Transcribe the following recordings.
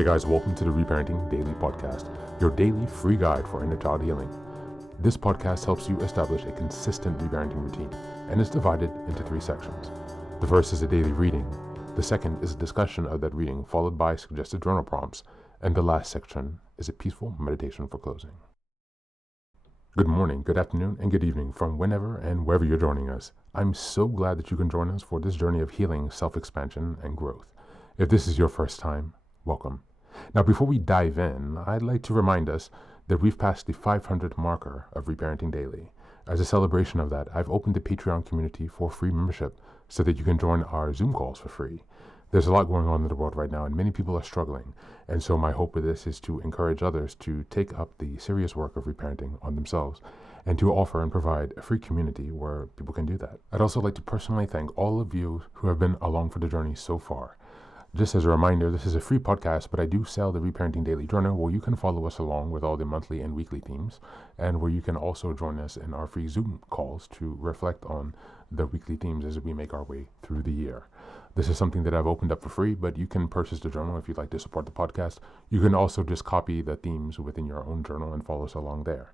Hey guys, welcome to the Reparenting Daily podcast, your daily free guide for inner child healing. This podcast helps you establish a consistent reparenting routine and is divided into 3 sections. The first is a daily reading, the second is a discussion of that reading followed by suggested journal prompts, and the last section is a peaceful meditation for closing. Good morning, good afternoon, and good evening from whenever and wherever you're joining us. I'm so glad that you can join us for this journey of healing, self-expansion, and growth. If this is your first time, welcome. Now, before we dive in, I'd like to remind us that we've passed the 500 marker of Reparenting Daily. As a celebration of that, I've opened the Patreon community for free membership so that you can join our Zoom calls for free. There's a lot going on in the world right now, and many people are struggling. And so my hope with this is to encourage others to take up the serious work of reparenting on themselves and to offer and provide a free community where people can do that. I'd also like to personally thank all of you who have been along for the journey so far. Just as a reminder, this is a free podcast, but I do sell the Reparenting Daily Journal where you can follow us along with all the monthly and weekly themes, and where you can also join us in our free Zoom calls to reflect on the weekly themes as we make our way through the year. This is something that I've opened up for free, but you can purchase the journal if you'd like to support the podcast. You can also just copy the themes within your own journal and follow us along there.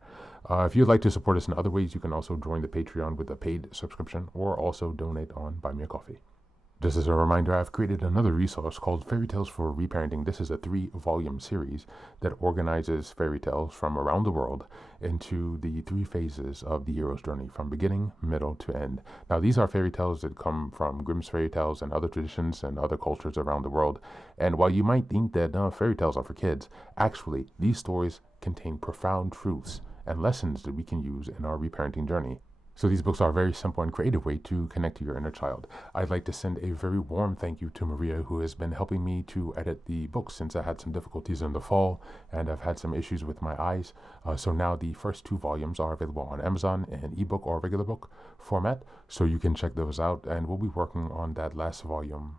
If you'd like to support us in other ways, you can also join the Patreon with a paid subscription or also donate on Buy Me a Coffee. Just as a reminder, I've created another resource called Fairy Tales for Reparenting. This is a 3-volume series that organizes fairy tales from around the world into the 3 phases of the hero's journey, from beginning, middle, to end. Now, these are fairy tales that come from Grimm's fairy tales and other traditions and other cultures around the world. And while you might think that fairy tales are for kids, actually, these stories contain profound truths and lessons that we can use in our reparenting journey. So these books are a very simple and creative way to connect to your inner child. I'd like to send a very warm thank you to Maria, who has been helping me to edit the books since I had some difficulties in the fall and I've had some issues with my eyes. So now the first 2 volumes are available on Amazon in ebook or regular book format, so you can check those out, and we'll be working on that last volume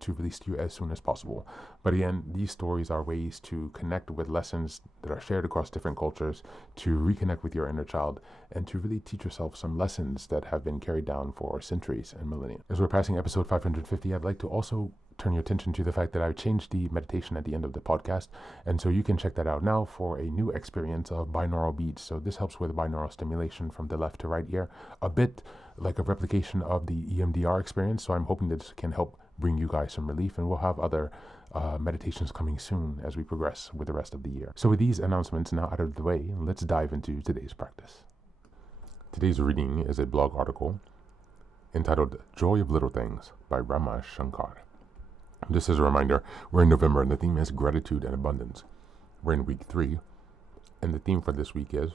to release to you as soon as possible. But again, these stories are ways to connect with lessons that are shared across different cultures, to reconnect with your inner child, and to really teach yourself some lessons that have been carried down for centuries and millennia. As we're passing episode 550, I'd like to also turn your attention to the fact that I've changed the meditation at the end of the podcast, and so you can check that out now for a new experience of binaural beats. So this helps with binaural stimulation from the left to right ear, a bit like a replication of the EMDR experience. So I'm hoping that this can help bring you guys some relief, and we'll have other meditations coming soon as we progress with the rest of the year. So with these announcements now out of the way, let's dive into today's practice. Today's reading is a blog article entitled Joy of Little Things by Rama Shankar. Just as a reminder, we're in November and the theme is gratitude and abundance. We're in week 3, and the theme for this week is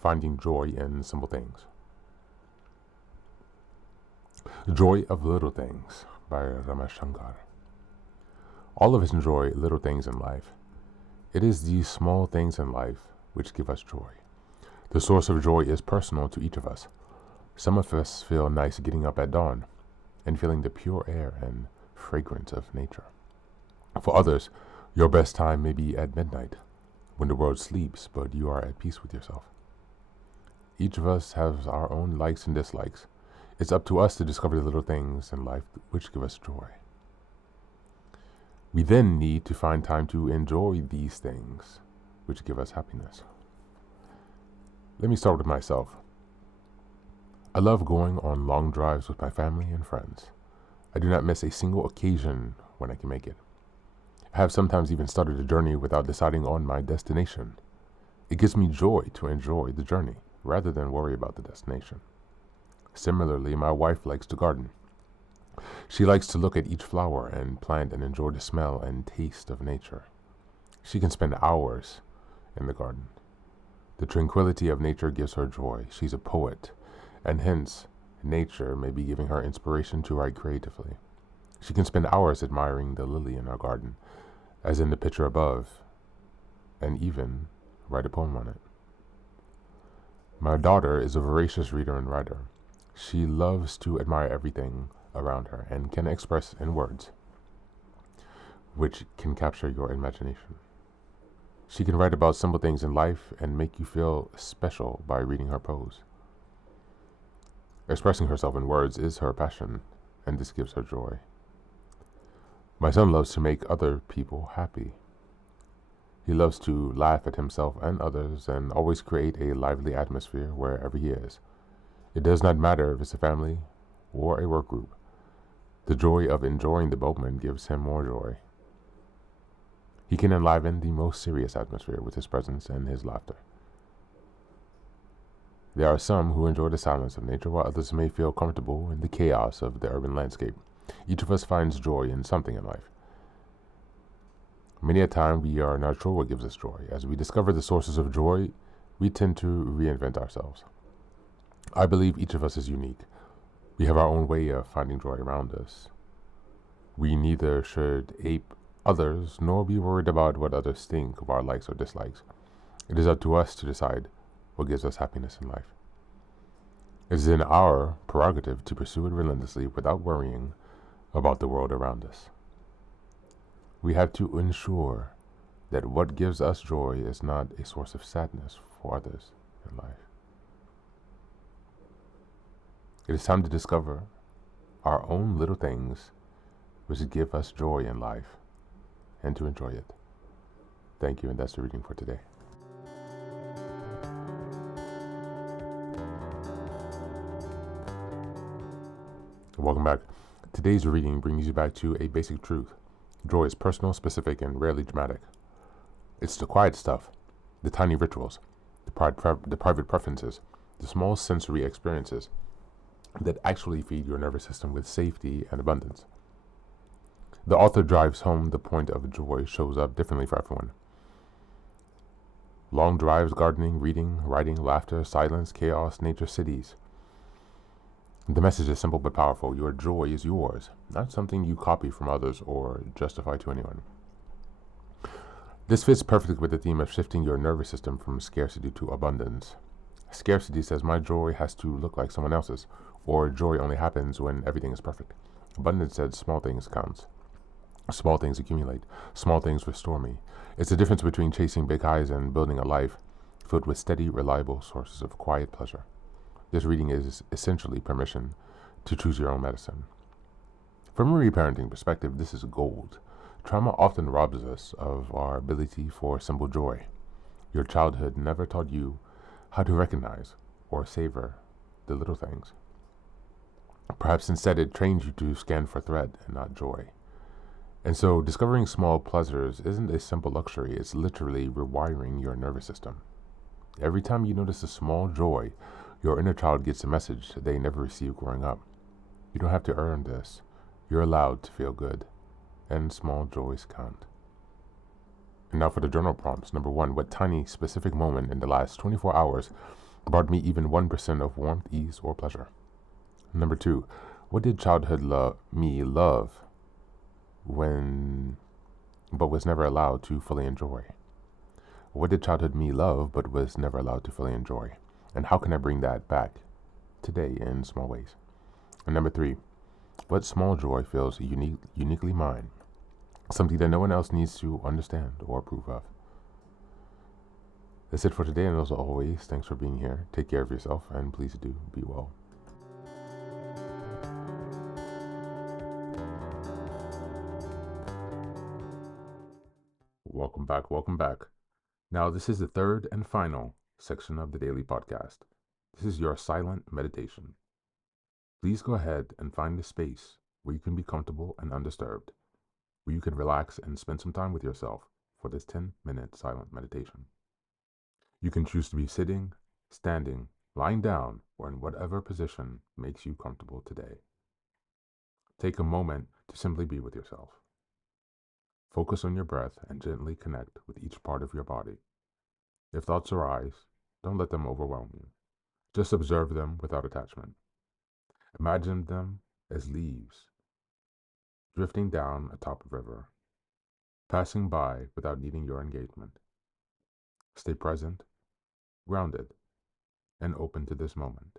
finding joy in simple things. Joy of Little Things by Rama Shankar. All of us enjoy little things in life. It is these small things in life which give us joy. The source of joy is personal to each of us. Some of us feel nice getting up at dawn and feeling the pure air and fragrance of nature. For others, your best time may be at midnight, when the world sleeps, but you are at peace with yourself. Each of us has our own likes and dislikes. It's up to us to discover the little things in life which give us joy. We then need to find time to enjoy these things which give us happiness. Let me start with myself. I love going on long drives with my family and friends. I do not miss a single occasion when I can make it. I have sometimes even started a journey without deciding on my destination. It gives me joy to enjoy the journey rather than worry about the destination. Similarly, my wife likes to garden. She likes to look at each flower and plant and enjoy the smell and taste of nature. She can spend hours in the garden. The tranquility of nature gives her joy. She's a poet, and hence, nature may be giving her inspiration to write creatively. She can spend hours admiring the lily in our garden, as in the picture above, and even write a poem on it. My daughter is a voracious reader and writer. She loves to admire everything around her and can express in words, which can capture your imagination. She can write about simple things in life and make you feel special by reading her prose. Expressing herself in words is her passion, and this gives her joy. My son loves to make other people happy. He loves to laugh at himself and others and always create a lively atmosphere wherever he is. It does not matter if it's a family or a work group. The joy of enjoying the moment gives him more joy. He can enliven the most serious atmosphere with his presence and his laughter. There are some who enjoy the silence of nature, while others may feel comfortable in the chaos of the urban landscape. Each of us finds joy in something in life. Many a time we are not sure what gives us joy. As we discover the sources of joy, we tend to reinvent ourselves. I believe each of us is unique. We have our own way of finding joy around us. We neither should ape others nor be worried about what others think of our likes or dislikes. It is up to us to decide what gives us happiness in life. It is in our prerogative to pursue it relentlessly without worrying about the world around us. We have to ensure that what gives us joy is not a source of sadness for others in life. It is time to discover our own little things which give us joy in life and to enjoy it. Thank you, and that's the reading for today. Welcome back. Today's reading brings you back to a basic truth. Joy is personal, specific, and rarely dramatic. It's the quiet stuff, the tiny rituals, the private preferences, the small sensory experiences that actually feed your nervous system with safety and abundance. The author drives home the point of joy shows up differently for everyone. Long drives, gardening, reading, writing, laughter, silence, chaos, nature, cities. The message is simple but powerful. Your joy is yours, not something you copy from others or justify to anyone. This fits perfectly with the theme of shifting your nervous system from scarcity to abundance. Scarcity says my joy has to look like someone else's, or joy only happens when everything is perfect. Abundance says small things count. Small things accumulate. Small things restore me. It's the difference between chasing big highs and building a life filled with steady, reliable sources of quiet pleasure. This reading is essentially permission to choose your own medicine. From a reparenting perspective, this is gold. Trauma often robs us of our ability for simple joy. Your childhood never taught you how to recognize or savor the little things. Perhaps instead it trained you to scan for threat and not joy. And so discovering small pleasures isn't a simple luxury, it's literally rewiring your nervous system. Every time you notice a small joy, your inner child gets a message they never received growing up. You don't have to earn this. You're allowed to feel good, and small joys count. And now for the journal prompts. Number 1, what tiny specific moment in the last 24 hours brought me even 1% of warmth, ease, or pleasure? Number 2, what did childhood me love but was never allowed to fully enjoy? What did childhood me love but was never allowed to fully enjoy? And how can I bring that back today in small ways? And number 3, what small joy feels uniquely mine? Something that no one else needs to understand or approve of. That's it for today, and as always, thanks for being here. Take care of yourself, and please do be well. Welcome back, welcome back. Now, this is the third and final section of the daily podcast. This is your silent meditation. Please go ahead and find a space where you can be comfortable and undisturbed, where you can relax and spend some time with yourself for this 10-minute silent meditation. You can choose to be sitting, standing, lying down, or in whatever position makes you comfortable today. Take a moment to simply be with yourself. Focus on your breath and gently connect with each part of your body. If thoughts arise, don't let them overwhelm you. Just observe them without attachment. Imagine them as leaves drifting down atop a river, passing by without needing your engagement. Stay present, grounded, and open to this moment.